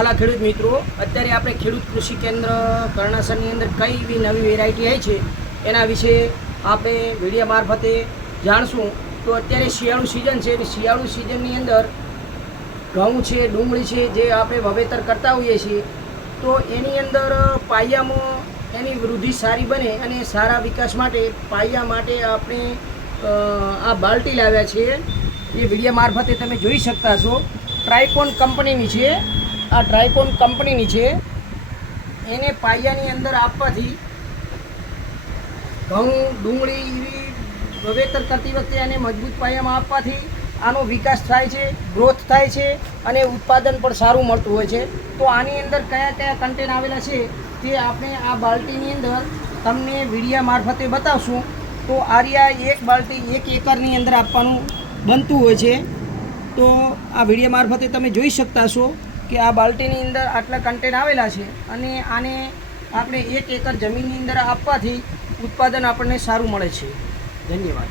હાલા ખેડૂત મિત્રો, અત્યારે આપણે ખેડૂત કૃષિ કેન્દ્ર કર્ણાસરની અંદર કઈ એવી નવી વેરાયટી આવી છે એના વિશે આપણે વિડીયો મારફતે જાણશું. તો અત્યારે શિયાળુ સિઝન છે. શિયાળુ સિઝનની અંદર ઘઉં છે, ડુંગળી છે, જે આપણે વાવેતર કરતા હોઈએ છીએ, તો એની અંદર પાયામાં એની વૃદ્ધિ સારી બને અને સારા વિકાસ માટે પાયા માટે આપણે આ બાલ્ટી લાવ્યા છીએ. એ વિડીયો મારફતે તમે જોઈ શકતા છો. ટ્રાયકોન કંપનીની છે. આ ટ્રાયકોન કંપનીની છે. એને પાયાની અંદર આપવાથી ઘઉં, ડુંગળી એવી વાવેતર કરતી વખતે એને મજબૂત પાયામાં આપવાથી આનો વિકાસ થાય છે, ગ્રોથ થાય છે અને ઉત્પાદન પણ સારું મળતું હોય છે. તો આની અંદર કયા કયા કન્ટેન આવેલા છે તે આપણે આ બાલ્ટીની અંદર તમને વિડીયા મારફતે બતાવશું. તો આર્યા એક બાલ્ટી 1 એકરની અંદર આપવાનું બનતું હોય છે. તો આ વિડીયો મારફતે તમે જોઈ શકતા છો કે આ બાલ્ટીની અંદર આટલા કન્ટેન આવેલા છે અને આને આપણે 1 એકર જમીનની અંદર આપવાથી ઉત્પાદન આપણને સારું મળે છે. ધન્યવાદ.